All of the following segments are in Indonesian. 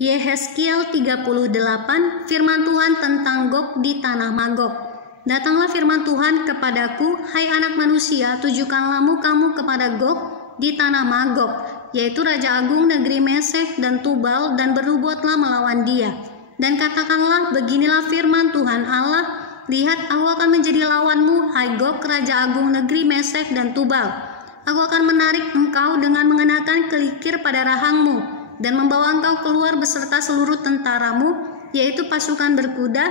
Yehezkiel 38, firman Tuhan tentang Gog di tanah Magog. Datanglah firman Tuhan kepadaku, hai anak manusia, tujukanlah mukamu kepada Gog di tanah Magog, yaitu Raja Agung negeri Mesek dan Tubal, dan bernubuatlah melawan dia. Dan katakanlah, beginilah firman Tuhan Allah, lihat aku akan menjadi lawanmu, hai Gog, Raja Agung negeri Mesek dan Tubal. Aku akan menarik engkau dengan mengenakan kelikir pada rahangmu, dan membawa engkau keluar beserta seluruh tentaramu, yaitu pasukan berkuda,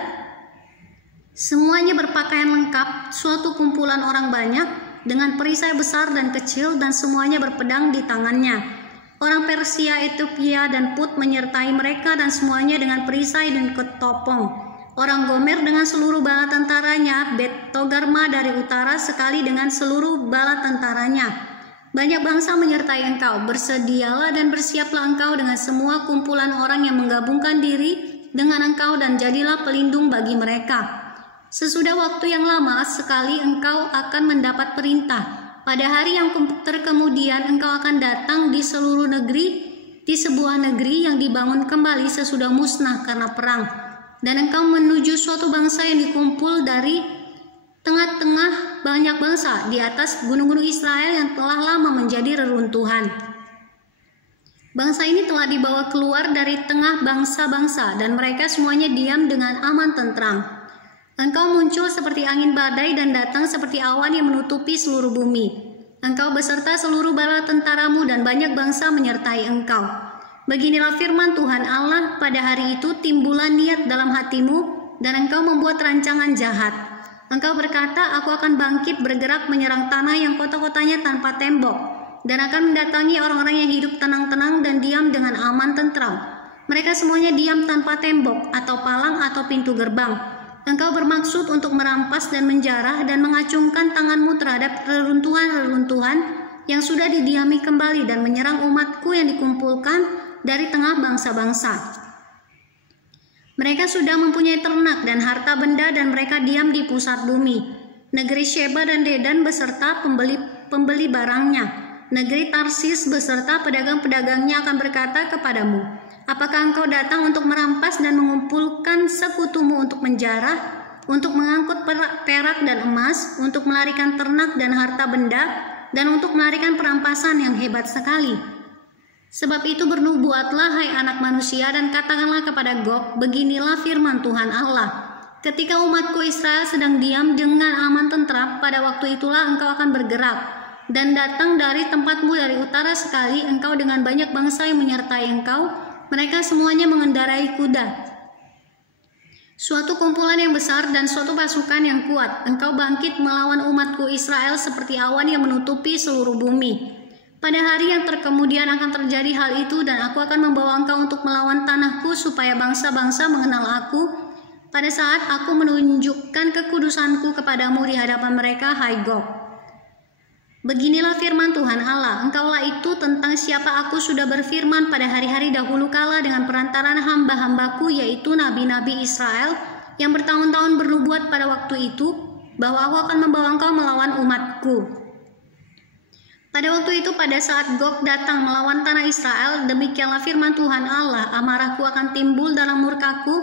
semuanya berpakaian lengkap, suatu kumpulan orang banyak, dengan perisai besar dan kecil, dan semuanya berpedang di tangannya. Orang Persia, Ethiopia, dan Put menyertai mereka, dan semuanya dengan perisai dan ketopong. Orang Gomer dengan seluruh bala tentaranya, Bet Togarma dari utara sekali dengan seluruh bala tentaranya. Banyak bangsa menyertai engkau, bersedialah dan bersiaplah engkau dengan semua kumpulan orang yang menggabungkan diri dengan engkau, dan jadilah pelindung bagi mereka. Sesudah waktu yang lama sekali engkau akan mendapat perintah. Pada hari yang terkemudian engkau akan datang di seluruh negeri, di sebuah negeri yang dibangun kembali sesudah musnah karena perang. Dan engkau menuju suatu bangsa yang dikumpul dari tengah-tengah banyak bangsa di atas gunung-gunung Israel yang telah lama menjadi reruntuhan. Bangsa ini telah dibawa keluar dari tengah bangsa-bangsa, dan mereka semuanya diam dengan aman tentram. Engkau muncul seperti angin badai dan datang seperti awan yang menutupi seluruh bumi. Engkau beserta seluruh bala tentaramu, dan banyak bangsa menyertai engkau. Beginilah firman Tuhan Allah, pada hari itu timbullah niat dalam hatimu, dan engkau membuat rancangan jahat. Engkau berkata, aku akan bangkit bergerak menyerang tanah yang kota-kotanya tanpa tembok, dan akan mendatangi orang-orang yang hidup tenang-tenang dan diam dengan aman tentram. Mereka semuanya diam tanpa tembok, atau palang, atau pintu gerbang. Engkau bermaksud untuk merampas dan menjarah dan mengacungkan tanganmu terhadap reruntuhan-reruntuhan yang sudah didiami kembali, dan menyerang umatku yang dikumpulkan dari tengah bangsa-bangsa. Mereka sudah mempunyai ternak dan harta benda, dan mereka diam di pusat bumi. Negeri Sheba dan Dedan beserta pembeli barangnya. Negeri Tarsis beserta pedagang-pedagangnya akan berkata kepadamu, apakah engkau datang untuk merampas dan mengumpulkan sekutumu untuk menjarah, untuk mengangkut perak dan emas, untuk melarikan ternak dan harta benda, dan untuk melarikan perampasan yang hebat sekali? Sebab itu bernubuatlah, hai anak manusia, dan katakanlah kepada Gog, beginilah firman Tuhan Allah. Ketika umatku Israel sedang diam dengan aman tentram, pada waktu itulah engkau akan bergerak, dan datang dari tempatmu dari utara sekali, engkau dengan banyak bangsa yang menyertai engkau, mereka semuanya mengendarai kuda. Suatu kumpulan yang besar dan suatu pasukan yang kuat, engkau bangkit melawan umatku Israel seperti awan yang menutupi seluruh bumi. Pada hari yang terkemudian akan terjadi hal itu, dan aku akan membawa engkau untuk melawan tanahku, supaya bangsa-bangsa mengenal aku, pada saat aku menunjukkan kekudusanku kepadamu di hadapan mereka, hai Gog. Beginilah firman Tuhan Allah, engkaulah itu tentang siapa aku sudah berfirman pada hari-hari dahulu kala dengan perantaran hamba-hambaku, yaitu nabi-nabi Israel, yang bertahun-tahun bernubuat pada waktu itu, bahwa aku akan membawa engkau melawan umatku. Pada waktu itu, pada saat Gog datang melawan tanah Israel, demikianlah firman Tuhan Allah, amarahku akan timbul dalam murkaku,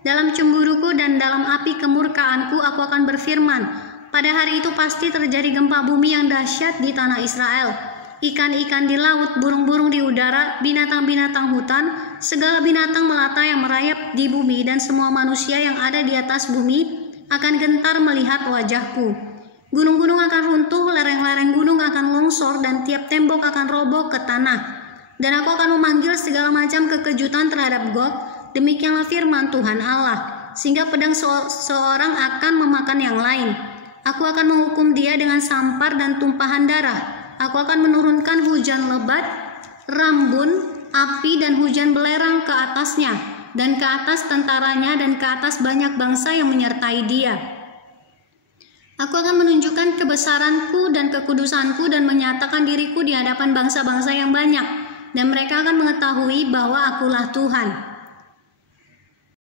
dalam cemburuku, dan dalam api kemurkaanku aku akan berfirman. Pada hari itu pasti terjadi gempa bumi yang dahsyat di tanah Israel. Ikan-ikan di laut, burung-burung di udara, binatang-binatang hutan, segala binatang melata yang merayap di bumi, dan semua manusia yang ada di atas bumi akan gentar melihat wajahku. Gunung-gunung akan runtuh, lereng-lereng gunung akan longsor, dan tiap tembok akan roboh ke tanah. Dan aku akan memanggil segala macam kekejutan terhadap Gog, demikianlah firman Tuhan Allah, sehingga pedang seorang akan memakan yang lain. Aku akan menghukum dia dengan sampar dan tumpahan darah. Aku akan menurunkan hujan lebat, rambun, api, dan hujan belerang ke atasnya, dan ke atas tentaranya, dan ke atas banyak bangsa yang menyertai dia. Aku akan menunjukkan kebesaranku dan kekudusanku, dan menyatakan diriku di hadapan bangsa-bangsa yang banyak, dan mereka akan mengetahui bahwa akulah Tuhan.